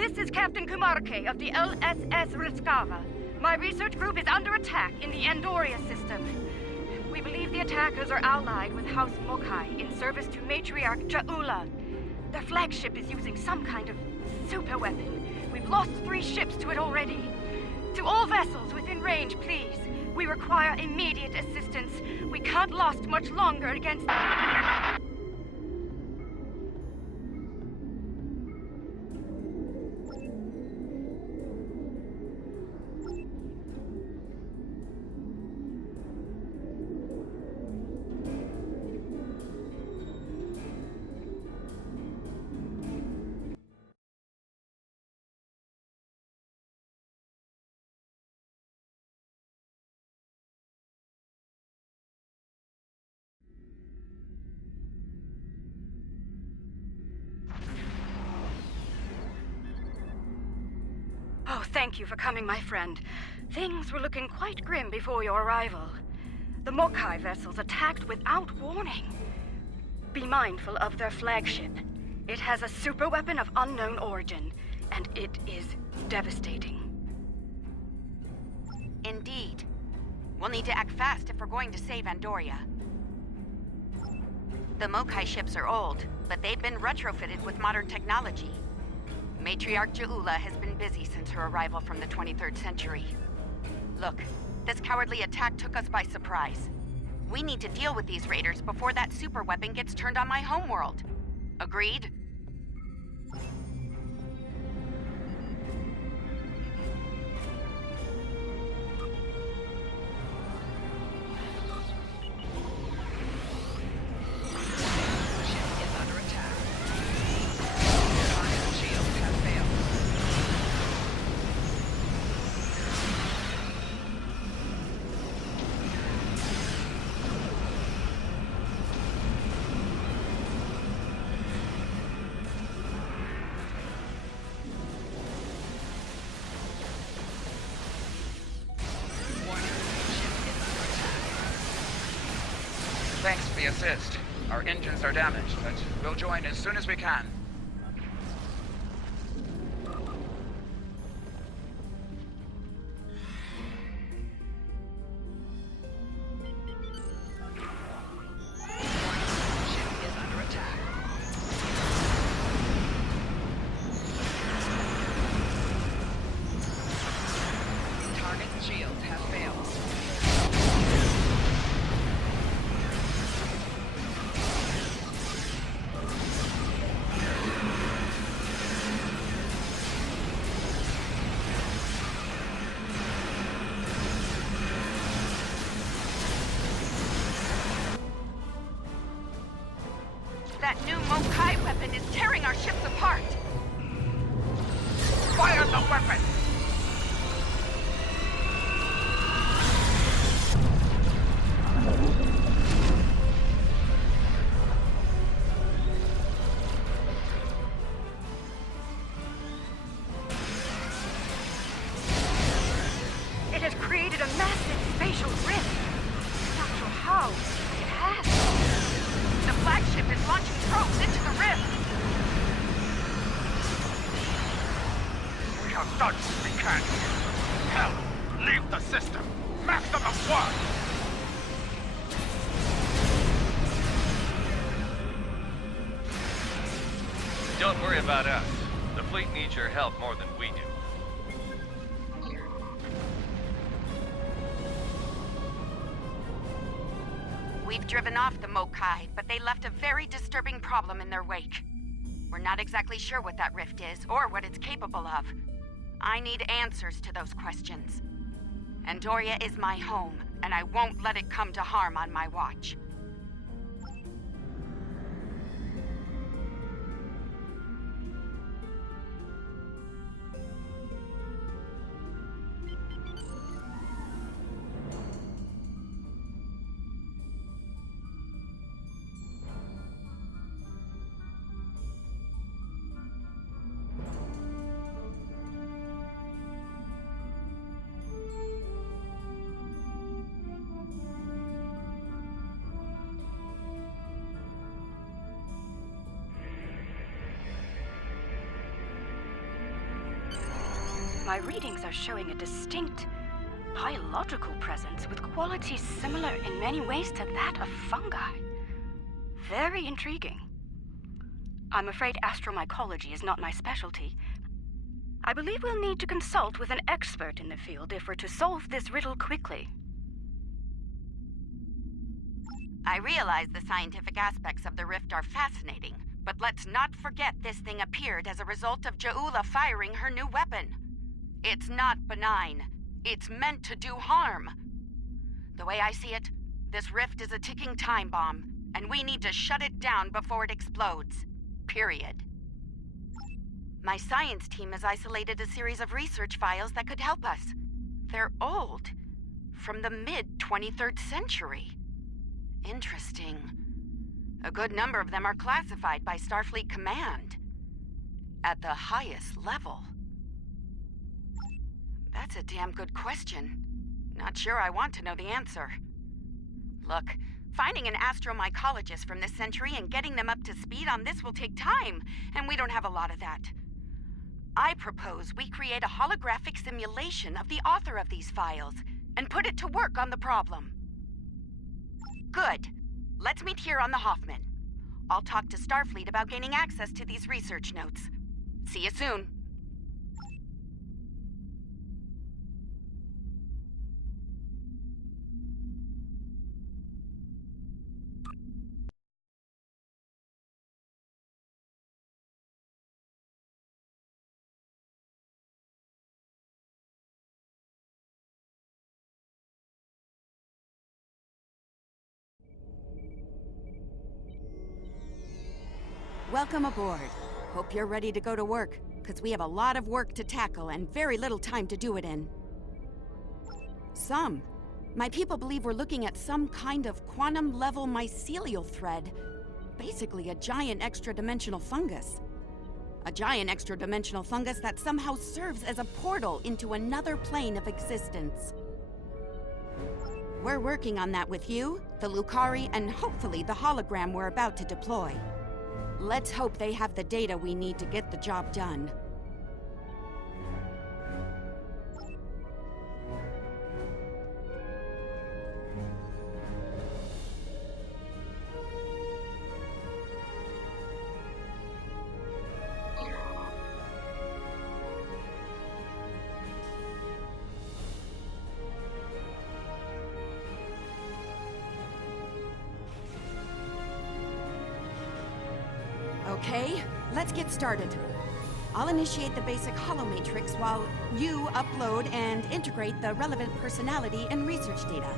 This is Captain Kumarke of the LSS Riskava. My research group is under attack in the Andoria system. We believe the attackers are allied with House Mokai in service to Matriarch Jaula. Their flagship is using some kind of super weapon. We've lost 3 ships to it already. To all vessels within range, please. We require immediate assistance. We can't last much longer against... Oh, thank you for coming, my friend. Things were looking quite grim before your arrival. The Mokai vessels attacked without warning. Be mindful of their flagship. It has a super weapon of unknown origin, and it is devastating. Indeed. We'll need to act fast if we're going to save Andoria. The Mokai ships are old, but they've been retrofitted with modern technology. Matriarch Jaula has been busy since her arrival from the 23rd century. Look, this cowardly attack took us by surprise. We need to deal with these raiders before that super weapon gets turned on my homeworld. Agreed? Thanks for the assist. Our engines are damaged, but we'll join as soon as we can. That new Mokai weapon is tearing our ships apart! Fire the weapon! It has created a massive spatial rift. I'm not sure how, but it has. The flagship is launching probes into the rift! We have done what we can here. Hell, leave the system! Maximum work! Don't worry about us. The fleet needs your help more than we do. We've driven off the Mokai, but they left a very disturbing problem in their wake. We're not exactly sure what that rift is, or what it's capable of. I need answers to those questions. Andoria is my home, and I won't let it come to harm on my watch. My readings are showing a distinct biological presence with qualities similar in many ways to that of fungi. Very intriguing. I'm afraid astromycology is not my specialty. I believe we'll need to consult with an expert in the field if we're to solve this riddle quickly. I realize the scientific aspects of the rift are fascinating, but let's not forget this thing appeared as a result of Ja'ula firing her new weapon. It's not benign. It's meant to do harm. The way I see it, this rift is a ticking time bomb, and we need to shut it down before it explodes. Period. My science team has isolated a series of research files that could help us. They're old, from the mid-23rd century. Interesting. A good number of them are classified by Starfleet Command. At the highest level. That's a damn good question. Not sure I want to know the answer. Look, finding an astromycologist from this century and getting them up to speed on this will take time, and we don't have a lot of that. I propose we create a holographic simulation of the author of these files and put it to work on the problem. Good. Let's meet here on the Hoffman. I'll talk to Starfleet about gaining access to these research notes. See you soon. Welcome aboard. Hope you're ready to go to work, because we have a lot of work to tackle and very little time to do it in. My people believe we're looking at some kind of quantum-level mycelial thread. Basically a giant extra-dimensional fungus. A giant extra-dimensional fungus that somehow serves as a portal into another plane of existence. We're working on that with you, the Lucari, and hopefully the hologram we're about to deploy. Let's hope they have the data we need to get the job done. Okay, let's get started. I'll initiate the basic holomatrix while you upload and integrate the relevant personality and research data.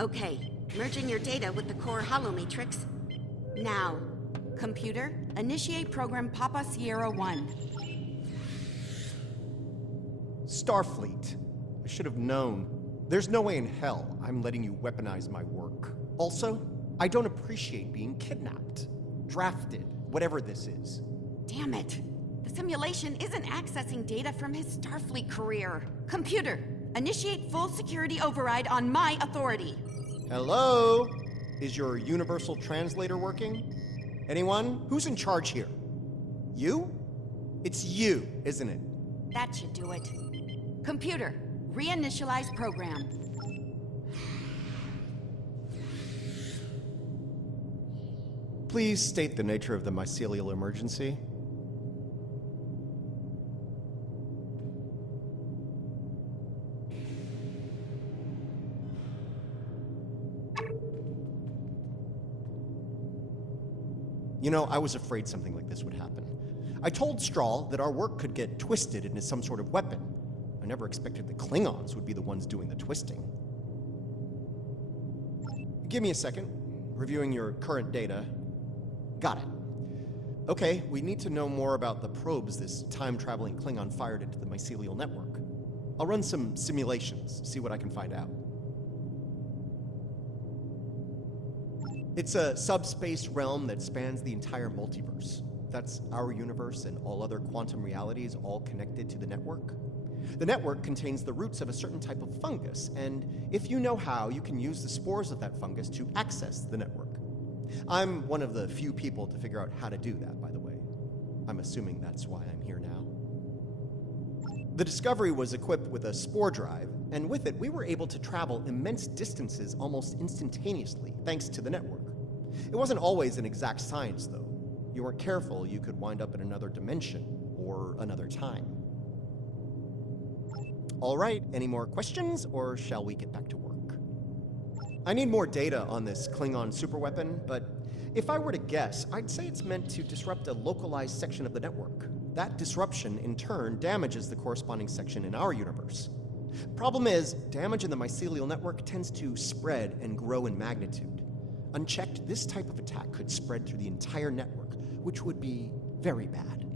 Okay, merging your data with the core holomatrix. Now, computer, initiate program Papa Sierra 1. Starfleet. I should have known. There's no way in hell I'm letting you weaponize my work. Also, I don't appreciate being kidnapped, drafted, whatever this is. Damn it. The simulation isn't accessing data from his Starfleet career. Computer, initiate full security override on my authority. Hello? Is your universal translator working? Anyone? Who's in charge here? You? It's you, isn't it? That should do it. Computer, reinitialize program. Please state the nature of the mycelial emergency. You know, I was afraid something like this would happen. I told Strahl that our work could get twisted into some sort of weapon. I never expected the Klingons would be the ones doing the twisting. Give me a second. Reviewing your current data. Got it. Okay, we need to know more about the probes this time-traveling Klingon fired into the mycelial network. I'll run some simulations, see what I can find out. It's a subspace realm that spans the entire multiverse. That's our universe and all other quantum realities all connected to the network. The network contains the roots of a certain type of fungus, and if you know how, you can use the spores of that fungus to access the network. I'm one of the few people to figure out how to do that, by the way. I'm assuming that's why I'm here now. The Discovery was equipped with a spore drive, and with it, we were able to travel immense distances almost instantaneously, thanks to the network. It wasn't always an exact science, though. You weren't careful, you could wind up in another dimension, or another time. All right, any more questions, or shall we get back to work? I need more data on this Klingon superweapon, but if I were to guess, I'd say it's meant to disrupt a localized section of the network. That disruption, in turn, damages the corresponding section in our universe. Problem is, damage in the mycelial network tends to spread and grow in magnitude. Unchecked, this type of attack could spread through the entire network, which would be very bad.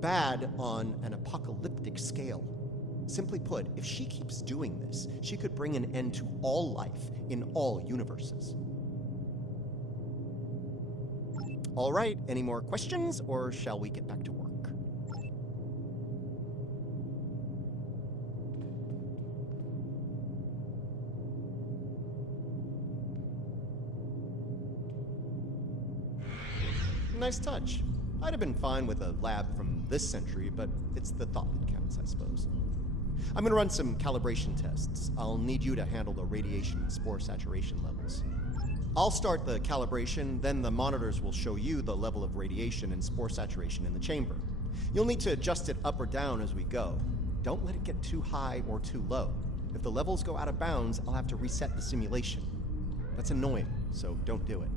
Bad on an apocalyptic scale. Simply put, if she keeps doing this, she could bring an end to all life in all universes. All right, any more questions, or shall we get back to work? Nice touch. I'd have been fine with a lab from this century, but it's the thought that counts, I suppose. I'm gonna run some calibration tests. I'll need you to handle the radiation and spore saturation levels. I'll start the calibration, then the monitors will show you the level of radiation and spore saturation in the chamber. You'll need to adjust it up or down as we go. Don't let it get too high or too low. If the levels go out of bounds, I'll have to reset the simulation. That's annoying, so don't do it.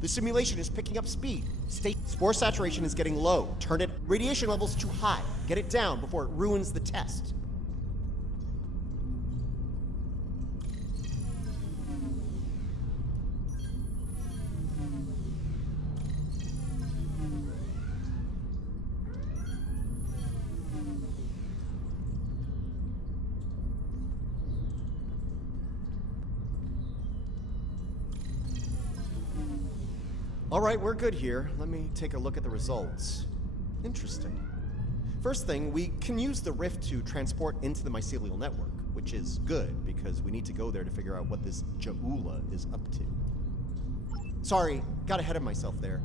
The simulation is picking up speed. Spore saturation is getting low. Turn it. Radiation levels too high. Get it down before it ruins the test. All right, we're good here. Let me take a look at the results. Interesting. First thing, we can use the rift to transport into the mycelial network, which is good because we need to go there to figure out what this Ja'ula is up to. Sorry, got ahead of myself there.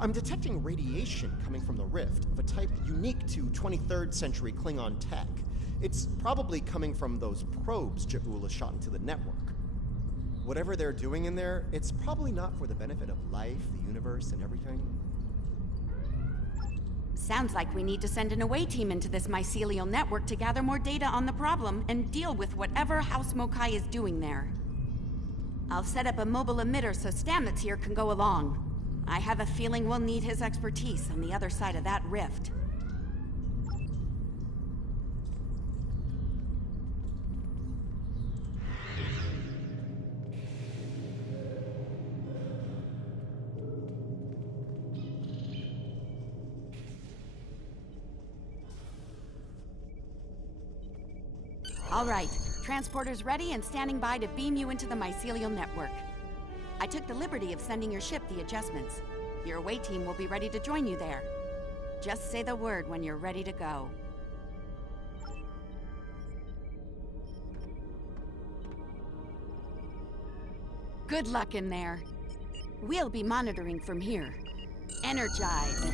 I'm detecting radiation coming from the rift of a type unique to 23rd century Klingon tech. It's probably coming from those probes Ja'ula shot into the network. Whatever they're doing in there, it's probably not for the benefit of life, the universe, and everything. Sounds like we need to send an away team into this mycelial network to gather more data on the problem and deal with whatever House Mokai is doing there. I'll set up a mobile emitter so Stamets here can go along. I have a feeling we'll need his expertise on the other side of that rift. All right, transporter's ready and standing by to beam you into the mycelial network. I took the liberty of sending your ship the adjustments. Your away team will be ready to join you there. Just say the word when you're ready to go. Good luck in there. We'll be monitoring from here. Energize.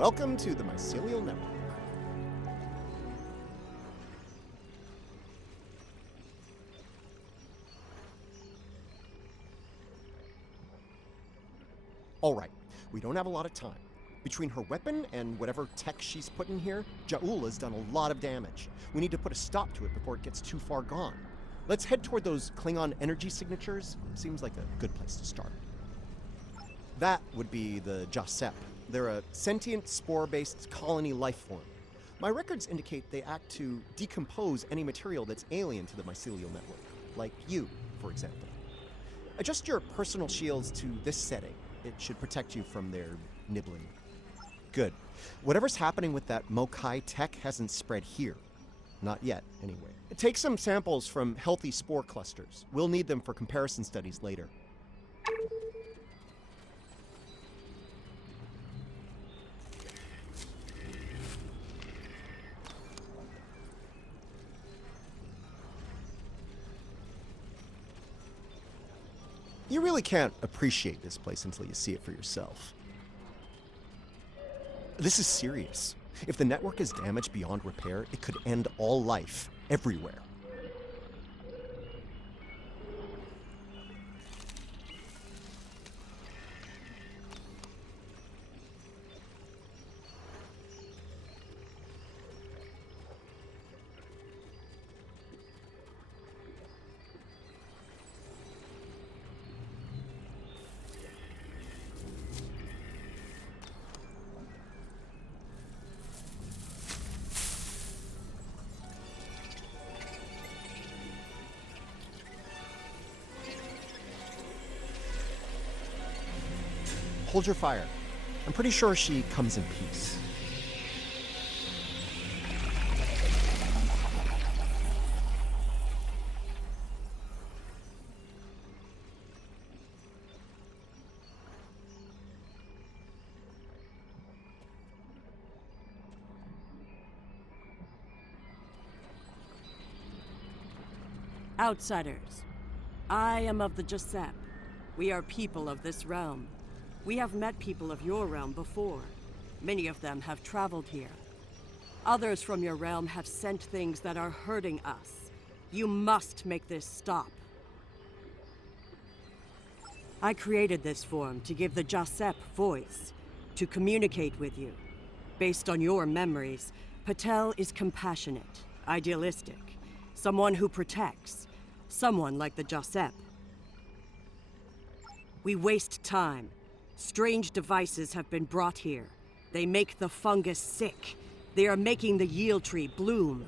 Welcome to the mycelial network. All right, we don't have a lot of time. Between her weapon and whatever tech she's put in here, Ja'ula's done a lot of damage. We need to put a stop to it before it gets too far gone. Let's head toward those Klingon energy signatures. Seems like a good place to start. That would be the Jasep. They're a sentient, spore-based colony life form. My records indicate they act to decompose any material that's alien to the mycelial network, like you, for example. Adjust your personal shields to this setting. It should protect you from their nibbling. Good. Whatever's happening with that Mokai tech hasn't spread here. Not yet, anyway. Take some samples from healthy spore clusters. We'll need them for comparison studies later. You really can't appreciate this place until you see it for yourself. This is serious. If the network is damaged beyond repair, it could end all life, everywhere. Hold your fire. I'm pretty sure she comes in peace. Outsiders, I am of the Jasep. We are people of this realm. We have met people of your realm before. Many of them have traveled here. Others from your realm have sent things that are hurting us. You must make this stop. I created this form to give the Jasep voice, to communicate with you. Based on your memories, Patel is compassionate, idealistic, someone who protects, someone like the Jasep. We waste time. Strange devices have been brought here. They make the fungus sick. They are making the yield tree bloom.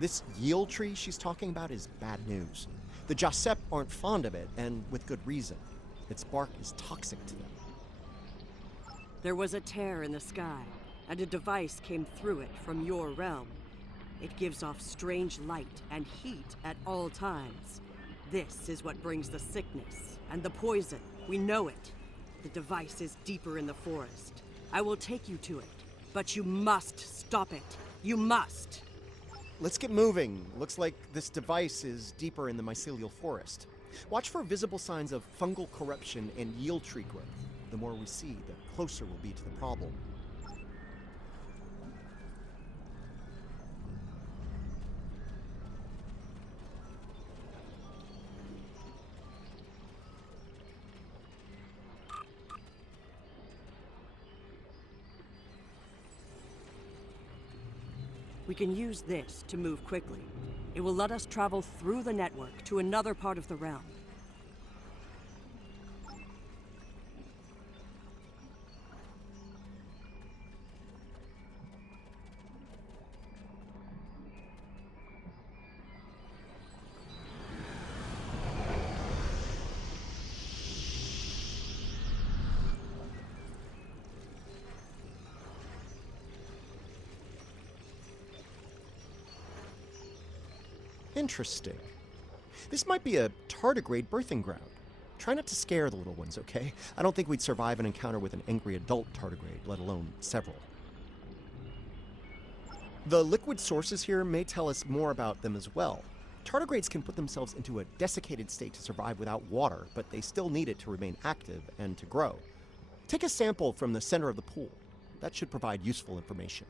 This yield tree she's talking about is bad news. The Jasep aren't fond of it, and with good reason. Its bark is toxic to them. There was a tear in the sky, and a device came through it from your realm. It gives off strange light and heat at all times. This is what brings the sickness. And the poison, we know it. The device is deeper in the forest. I will take you to it, but you must stop it. You must! Let's get moving. Looks like this device is deeper in the mycelial forest. Watch for visible signs of fungal corruption and yield tree growth. The more we see, the closer we'll be to the problem. We can use this to move quickly. It will let us travel through the network to another part of the realm. Interesting. This might be a tardigrade birthing ground. Try not to scare the little ones, okay? I don't think we'd survive an encounter with an angry adult tardigrade, let alone several. The liquid sources here may tell us more about them as well. Tardigrades can put themselves into a desiccated state to survive without water, but they still need it to remain active and to grow. Take a sample from the center of the pool. That should provide useful information.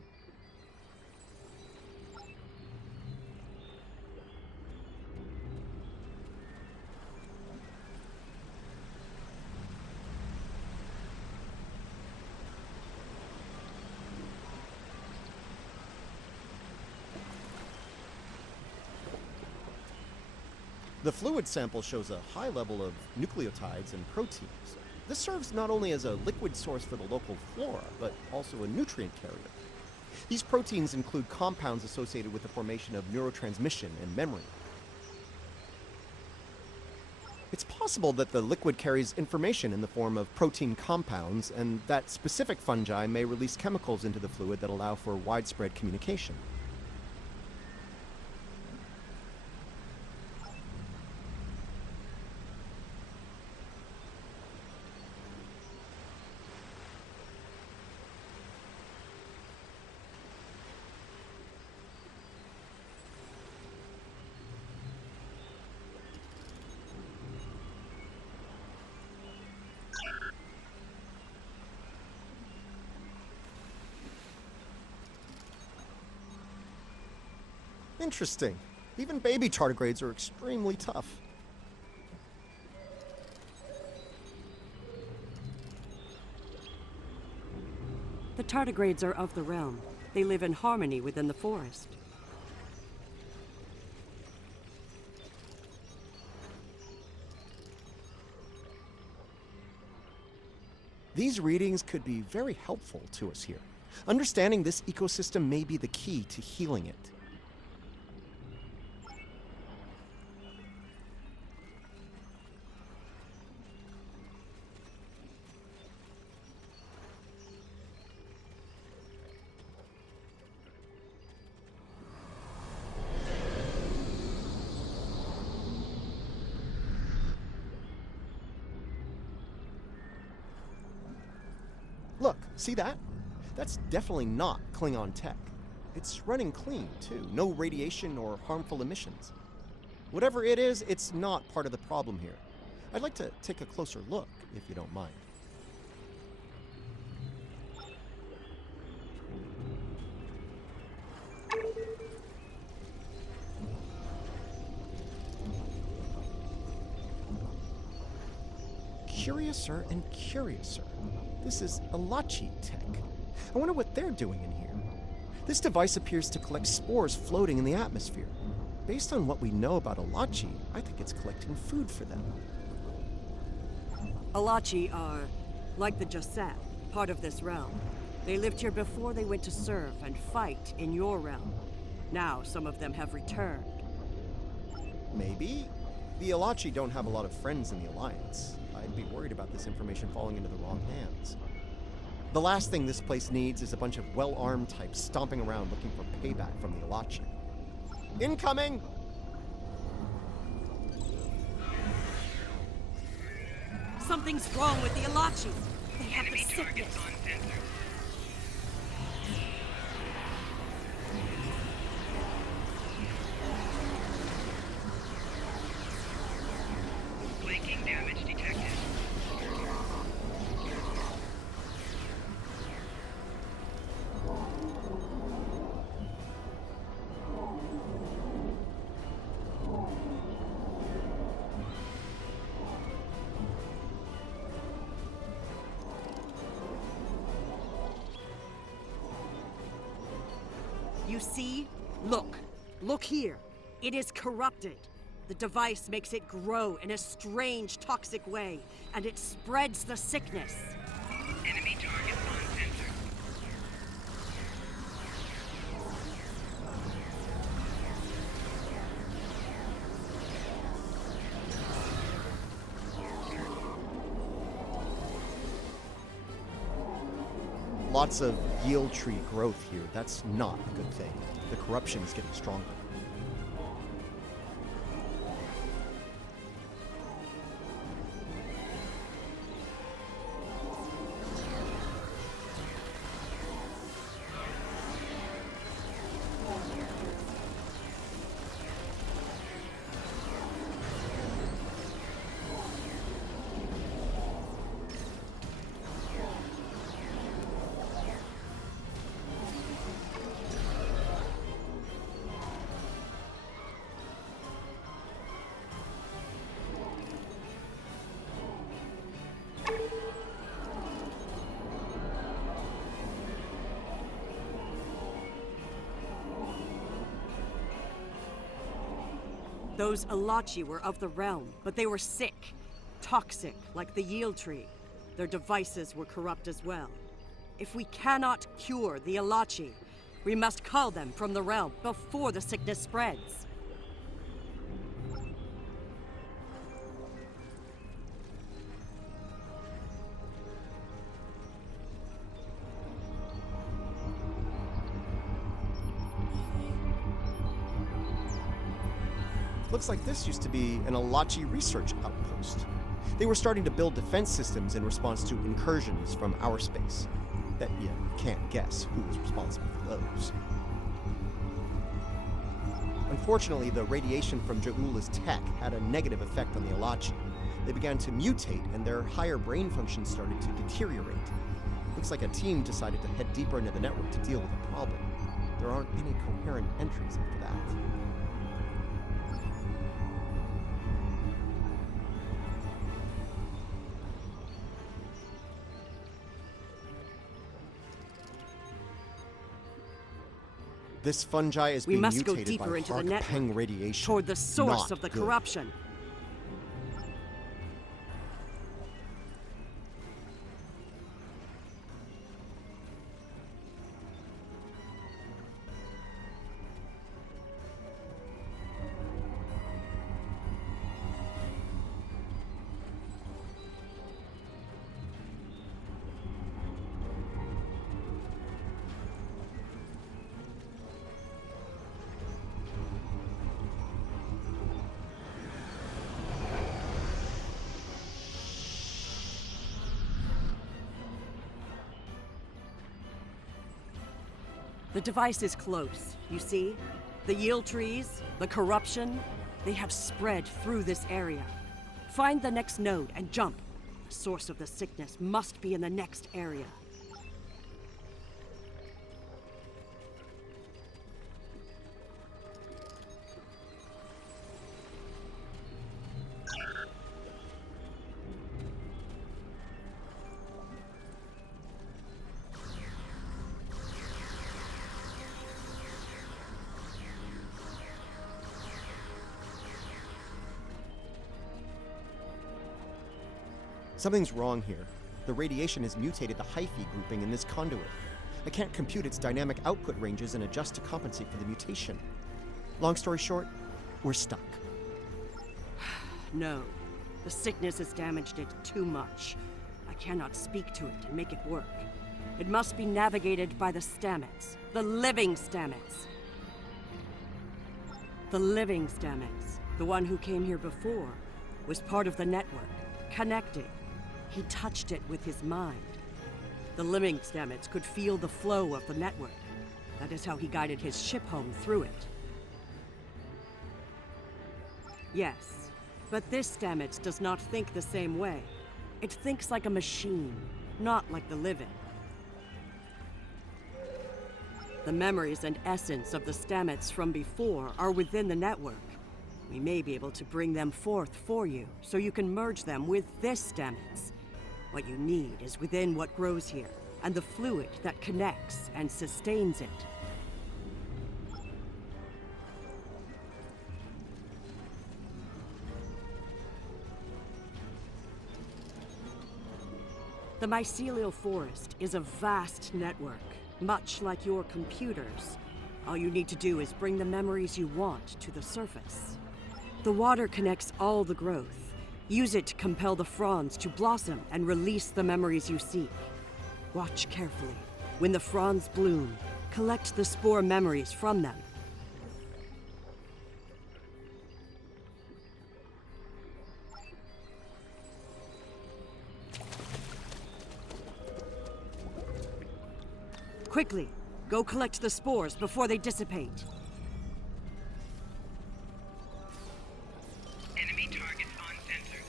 The fluid sample shows a high level of nucleotides and proteins. This serves not only as a liquid source for the local flora, but also a nutrient carrier. These proteins include compounds associated with the formation of neurotransmission and memory. It's possible that the liquid carries information in the form of protein compounds, and that specific fungi may release chemicals into the fluid that allow for widespread communication. Interesting. Even baby tardigrades are extremely tough. The tardigrades are of the realm. They live in harmony within the forest. These readings could be very helpful to us here. Understanding this ecosystem may be the key to healing it. Look, see that? That's definitely not Klingon tech. It's running clean, too. No radiation or harmful emissions. Whatever it is, it's not part of the problem here. I'd like to take a closer look, if you don't mind. Curiouser and curiouser. This is Alachi tech. I wonder what they're doing in here. This device appears to collect spores floating in the atmosphere. Based on what we know about Alachi, I think it's collecting food for them. Alachi are, like the Jasad, part of this realm. They lived here before they went to serve and fight in your realm. Now some of them have returned. Maybe. The Alachi don't have a lot of friends in the Alliance. I'd be worried about this information falling into the wrong hands. The last thing this place needs is a bunch of well-armed types stomping around looking for payback from the Alachi. Incoming! Something's wrong with the Alachi. They have the sickness. Flaking damage detected. You see? Look. Look here. It is corrupted. The device makes it grow in a strange, toxic way, and it spreads the sickness. Enemy target on sensor. Lots of yield tree growth here. That's not a good thing. The corruption is getting stronger. Those Alachi were of the realm, but they were sick. Toxic, like the yield tree. Their devices were corrupt as well. If we cannot cure the Alachi, we must cull them from the realm before the sickness spreads. Looks like this used to be an Alachi research outpost. They were starting to build defense systems in response to incursions from our space. Bet you can't guess who was responsible for those. Unfortunately, the radiation from Ja'ula's tech had a negative effect on the Alachi. They began to mutate, and their higher brain functions started to deteriorate. Looks like a team decided to head deeper into the network to deal with the problem. There aren't any coherent entries after that. This fungi is We being must go mutated deeper by into the Hark network, Peng radiation. toward the source Not of the good. corruption. The device is close, you see? The yield trees, the corruption, they have spread through this area. Find the next node and jump. The source of the sickness must be in the next area. Something's wrong here. The radiation has mutated the hyphae grouping in this conduit. I can't compute its dynamic output ranges and adjust to compensate for the mutation. Long story short, we're stuck. No, the sickness has damaged it too much. I cannot speak to it and make it work. It must be navigated by the Stamets, the living Stamets. The living Stamets, the one who came here before, was part of the network, connected. He touched it with his mind. The living Stamets could feel the flow of the network. That is how he guided his ship home through it. Yes, but this Stamets does not think the same way. It thinks like a machine, not like the living. The memories and essence of the Stamets from before are within the network. We may be able to bring them forth for you, so you can merge them with this Stamets. What you need is within what grows here, and the fluid that connects and sustains it. The mycelial forest is a vast network, much like your computers. All you need to do is bring the memories you want to the surface. The water connects all the growth. Use it to compel the fronds to blossom and release the memories you seek. Watch carefully. When the fronds bloom, collect the spore memories from them. Quickly, go collect the spores before they dissipate. Enemy targets on sensors.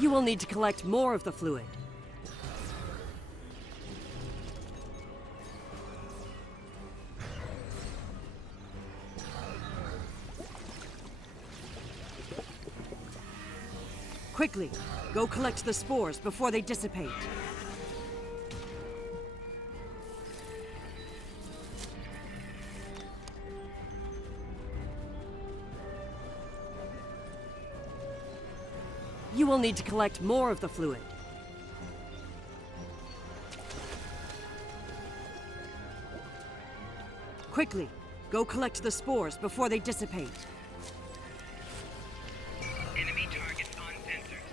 You will need to collect more of the fluid. Quickly, go collect the spores before they dissipate. will need to collect more of the fluid. Quickly, go collect the spores before they dissipate. Enemy targets on sensors.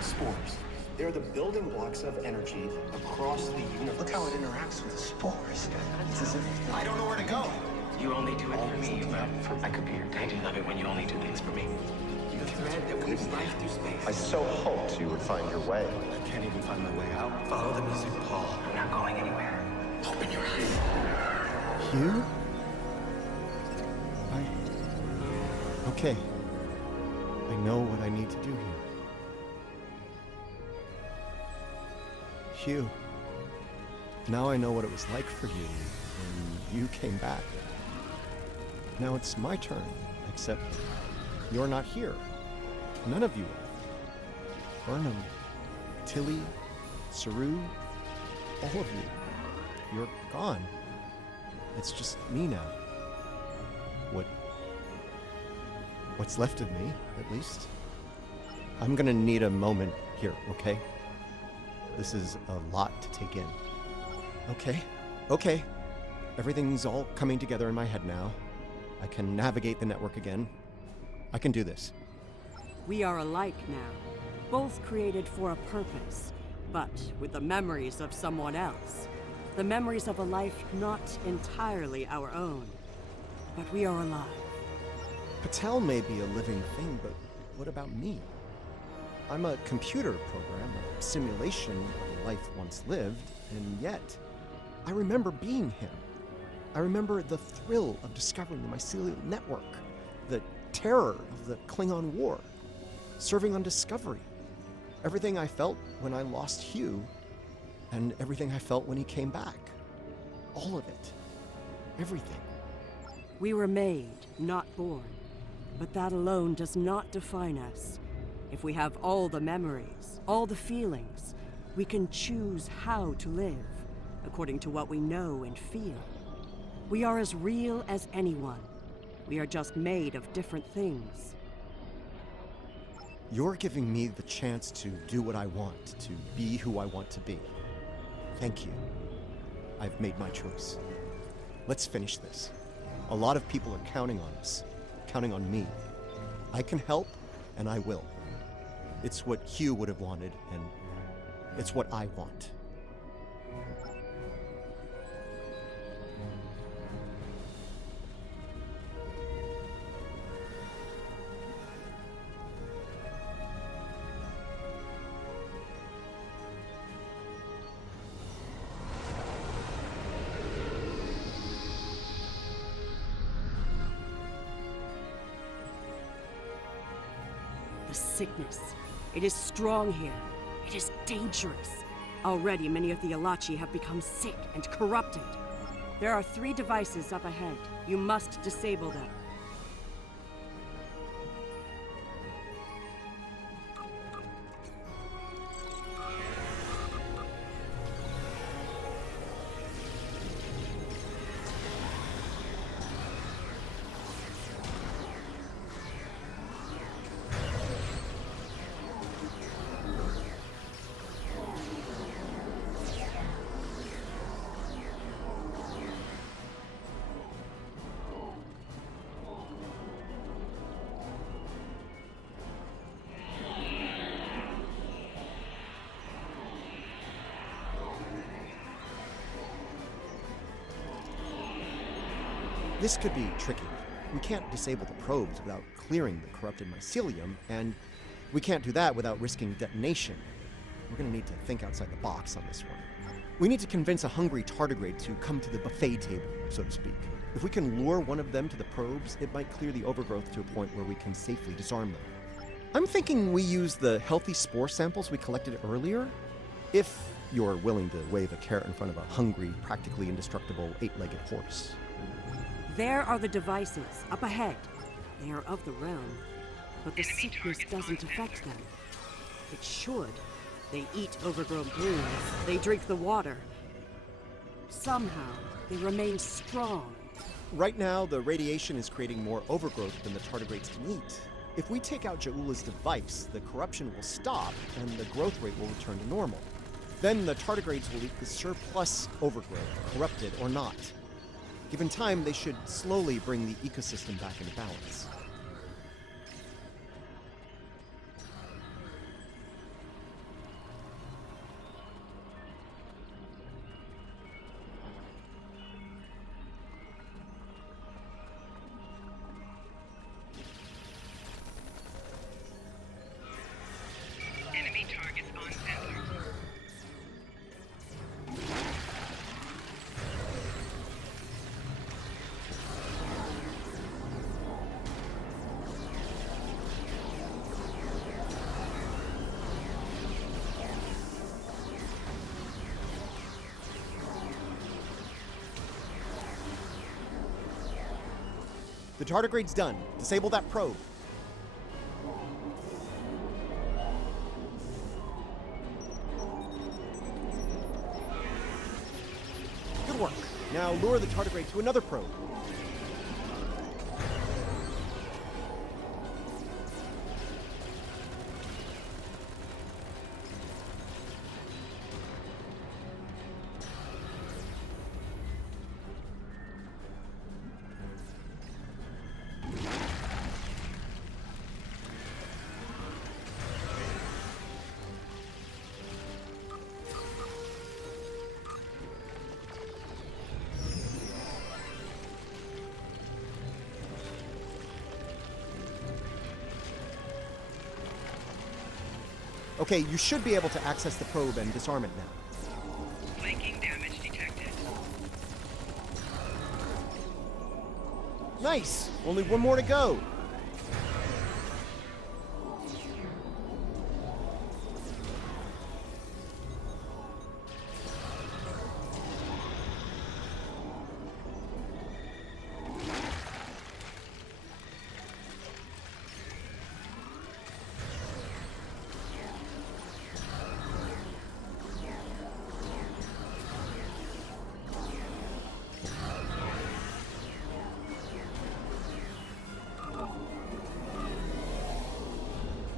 Spores. They're the building blocks of energy across the universe. Look how it interacts with the spores. It's as if I don't know where to go. you only do it for me, but I could be your dad. I do love it when you only do things for me. You're the thread that weaves life through space. I so hoped you would find your way. I can't even find my way out. Follow the music, Paul. I'm not going anywhere. Open your eyes. Hugh? Okay. I know what I need to do here. Hugh. Now I know what it was like for you when you came back. Now it's my turn, except you're not here. None of you are. Burnham, Tilly, Saru, all of you. You're gone. It's just me now. What's left of me, at least. I'm gonna need a moment here, okay? This is a lot to take in. Okay. Everything's all coming together in my head now. I can navigate the network again. I can do this. We are alike now, both created for a purpose, but with the memories of someone else. The memories of a life not entirely our own. But we are alive. Patel may be a living thing, but what about me? I'm a computer program, a simulation of a life once lived, and yet I remember being him. I remember the thrill of discovering the mycelial network, the terror of the Klingon War, serving on Discovery, everything I felt when I lost Hugh, and everything I felt when he came back. All of it. Everything. We were made, not born. But that alone does not define us. If we have all the memories, all the feelings, we can choose how to live, according to what we know and feel. We are as real as anyone. We are just made of different things. You're giving me the chance to do what I want, to be who I want to be. Thank you. I've made my choice. Let's finish this. A lot of people are counting on us. Counting on me. I can help, and I will. It's what Hugh would have wanted, and it's what I want. The sickness. It is strong here. It is dangerous. Already many of the Alachi have become sick and corrupted. There are 3 devices up ahead. You must disable them. This could be tricky. We can't disable the probes without clearing the corrupted mycelium, and we can't do that without risking detonation. We're gonna need to think outside the box on this one. We need to convince a hungry tardigrade to come to the buffet table, so to speak. If we can lure one of them to the probes, it might clear the overgrowth to a point where we can safely disarm them. I'm thinking we use the healthy spore samples we collected earlier. If You're willing to wave a carrot in front of a hungry, practically indestructible, eight-legged horse. There are the devices, up ahead. They are of the realm, but the sickness doesn't affect them. It should. They eat overgrown blooms. They drink the water. Somehow, they remain strong. Right now, the radiation is creating more overgrowth than the tardigrades can eat. If we take out Ja'ula's device, the corruption will stop, and the growth rate will return to normal. Then the tardigrades will eat the surplus overgrowth, corrupted or not. Given time, they should slowly bring the ecosystem back into balance. Enemy targets on sensors. The tardigrade's done. Disable that probe. Good work. Now lure the tardigrade to another probe. Okay, you should be able to access the probe and disarm it now. Flanking damage detected. Nice! Only one more to go.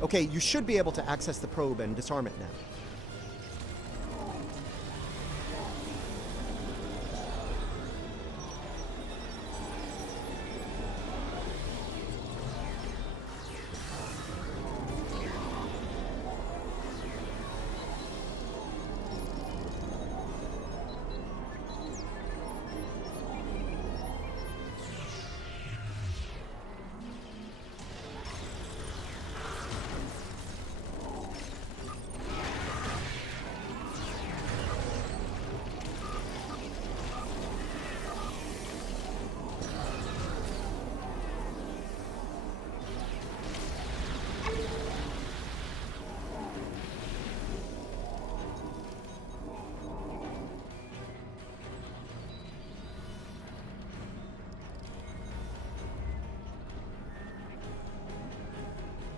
Okay, you should be able to access the probe and disarm it now.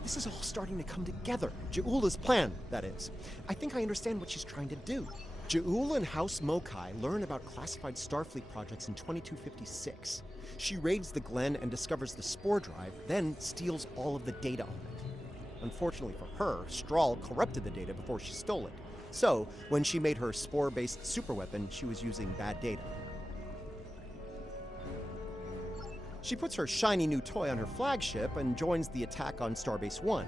This is all starting to come together. Ja'ula's plan, that is. I think I understand what she's trying to do. Ja'ula and House Mokai learn about classified Starfleet projects in 2256. She raids the Glen and discovers the spore drive, then steals all of the data on it. Unfortunately for her, Strahl corrupted the data before she stole it. So, when she made her spore-based superweapon, she was using bad data. She puts her shiny new toy on her flagship and joins the attack on Starbase 1.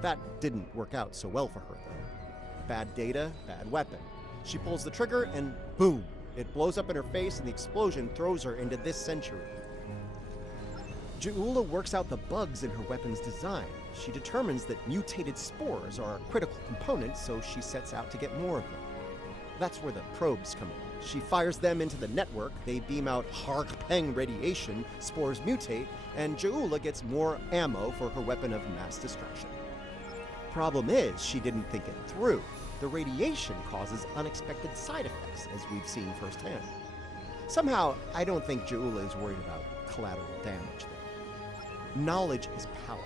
That didn't work out so well for her, though. Bad data, bad weapon. She pulls the trigger and boom! It blows up in her face and the explosion throws her into this century. Ja'ula works out the bugs in her weapon's design. She determines that mutated spores are a critical component, so she sets out to get more of them. That's where the probes come in. She fires them into the network, they beam out Hark-Peng radiation, spores mutate, and Ja'ula gets more ammo for her weapon of mass destruction. Problem is, she didn't think it through. the radiation causes unexpected side effects, as we've seen firsthand. Somehow, I don't think Ja'ula is worried about collateral damage, though. Knowledge is power.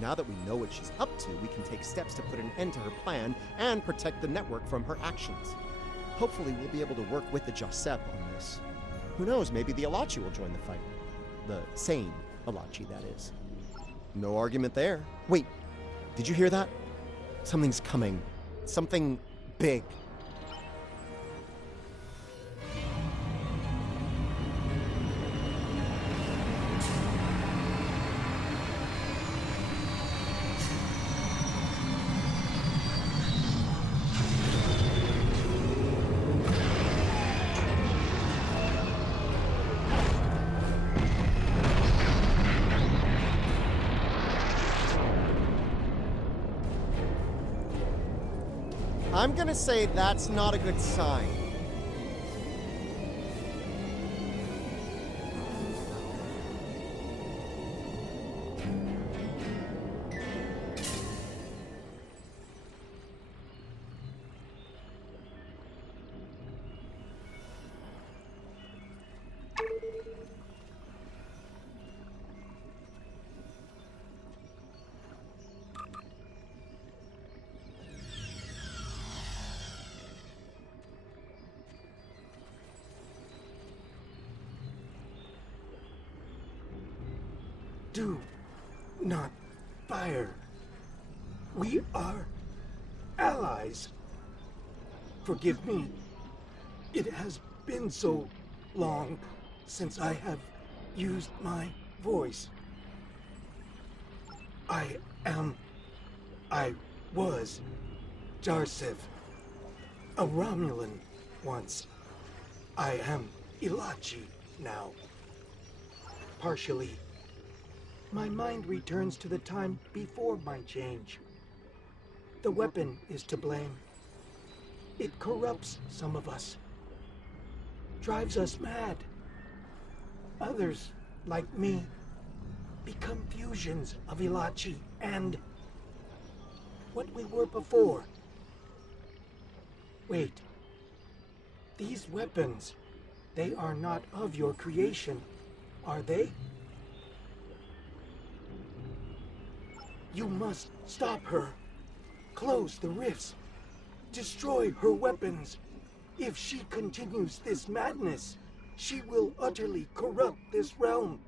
Now that we know what she's up to, we can take steps to put an end to her plan and protect the network from her actions. Hopefully, we'll be able to work with the Josep on this. Who knows, maybe the Alachi will join the fight. The sane Alachi, that is. No argument there. Wait, did you hear that? Something's coming. Something big. I'm gonna say that's not a good sign. Do not fire. We are allies. Forgive me. It has been so long since I have used my voice. I was Jarsev, a Romulan once. I am Ilachi now. Partially. My mind returns to the time before my change. The weapon is to blame. It corrupts some of us, drives us mad. Others, like me, become fusions of Ilachi and what we were before. Wait. These weapons, they are not of your creation, are they? You must stop her. Close the rifts. Destroy her weapons. If she continues this madness, she will utterly corrupt this realm.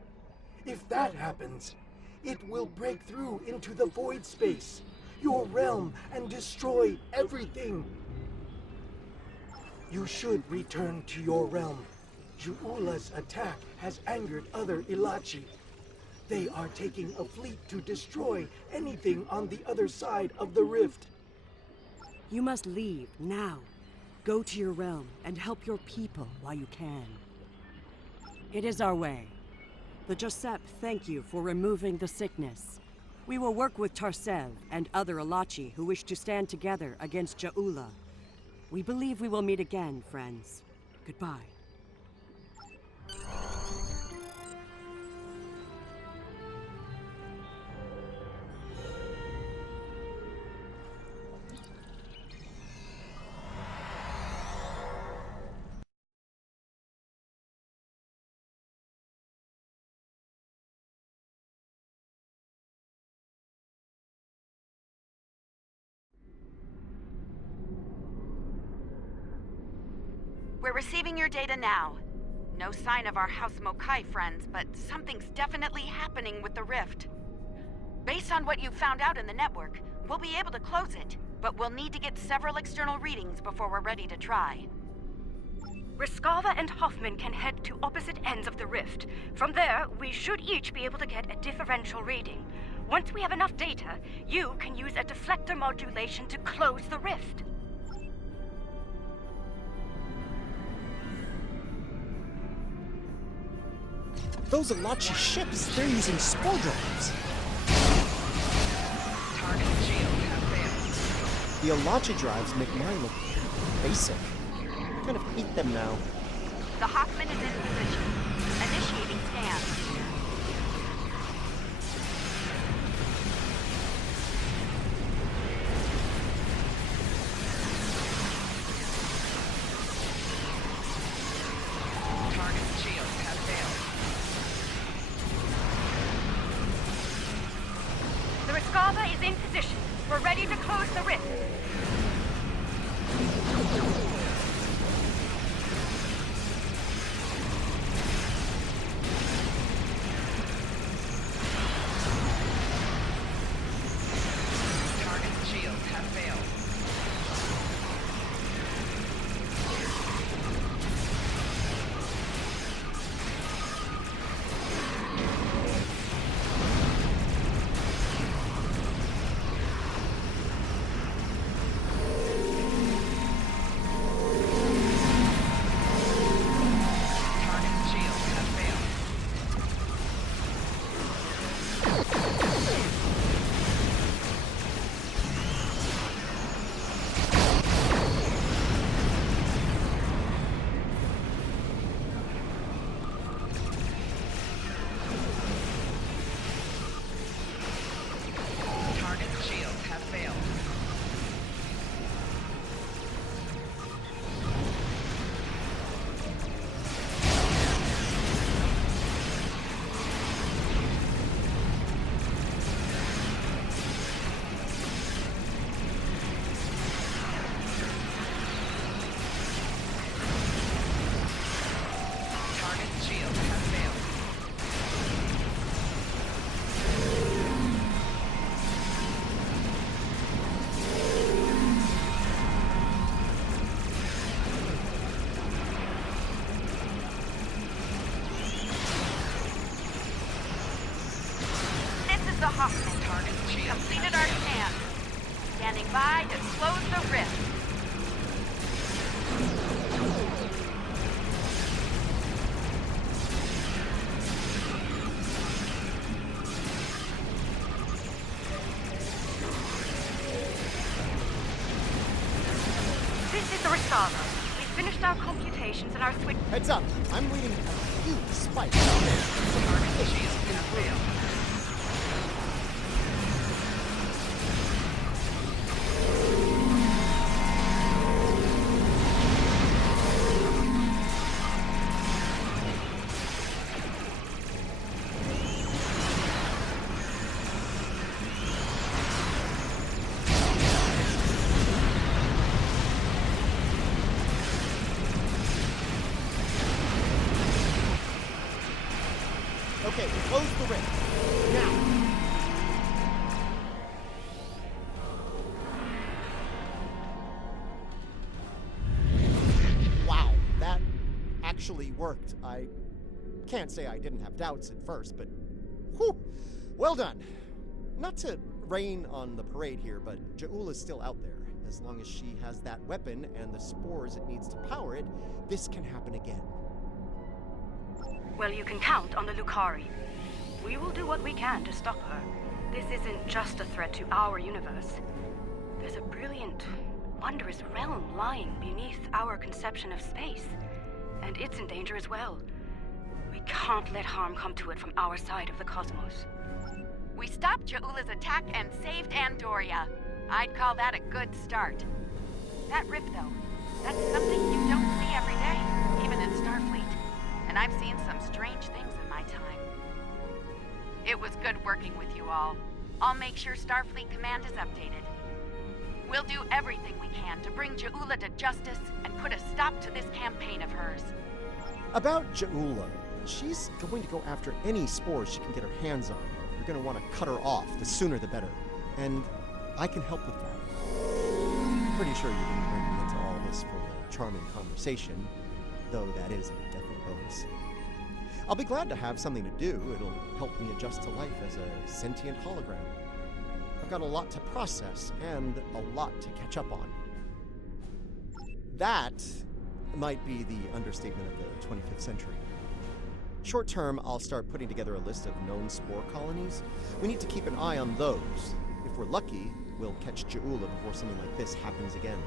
If that happens, it will break through into the void space, your realm, and destroy everything. You should return to your realm. Ja'ula's attack has angered other Ilachi. They are taking a fleet to destroy anything on the other side of the rift. You must leave now. Go to your realm and help your people while you can. It is our way. The Josep thank you for removing the sickness. We will work with Tarsev and other Alachi who wish to stand together against Ja'ula. We believe we will meet again, friends. Goodbye. We're receiving your data now. No sign of our House Mokai friends, but something's definitely happening with the rift. Based on what you've found out in the network, we'll be able to close it, but we'll need to get several external readings before we're ready to try. Riskava and Hoffman can head to opposite ends of the rift. From there, we should each be able to get a differential reading. Once we have enough data, you can use a deflector modulation to close the rift. Those Alachi ships, they're using spore drives. Target shield has failed. The Alachi drives make mine look basic. I kind of hate them now. The Hoffman is in position. Initiating scan. Reskava is in position. We're ready to close the rift. Target shields have failed. Target shields have failed. Target shields have failed. Target shields have failed. This is the Hoffman. Target We shields completed have our failed. scan. Standing by to close the rift. This is the Reskava. We've finished our computations and our switch. Heads up, I'm reading a huge spike. Target shields have failed. Okay, close the rift. Now. Wow, that actually worked. I can't say I didn't have doubts at first, but whew, well done. Not to rain on the parade here, but Ja'ula's still out there. As long as she has that weapon and the spores it needs to power it, this can happen again. Well, you can count on the Lucari. We will do what we can to stop her. This isn't just a threat to our universe. There's a brilliant, wondrous realm lying beneath our conception of space. And it's in danger as well. We can't let harm come to it from our side of the cosmos. We stopped Ja'ula's attack and saved Andoria. I'd call that a good start. That rift, though, that's something you don't see every day, even in Starfleet. And I've seen some strange things in my time. It was good working with you all. I'll make sure Starfleet Command is updated. We'll do everything we can to bring Ja'ula to justice and put a stop to this campaign of hers. About Ja'ula, she's going to go after any spores she can get her hands on. You're going to want to cut her off, the sooner the better. And I can help with that. Pretty sure you didn't bring me into all this for a charming conversation, though that is a definite bonus. I'll be glad to have something to do. It'll help me adjust to life as a sentient hologram. I've got a lot to process and a lot to catch up on. That might be the understatement of the 25th century. Short term, I'll start putting together a list of known spore colonies. We need to keep an eye on those. If we're lucky, we'll catch Ja'ula before something like this happens again.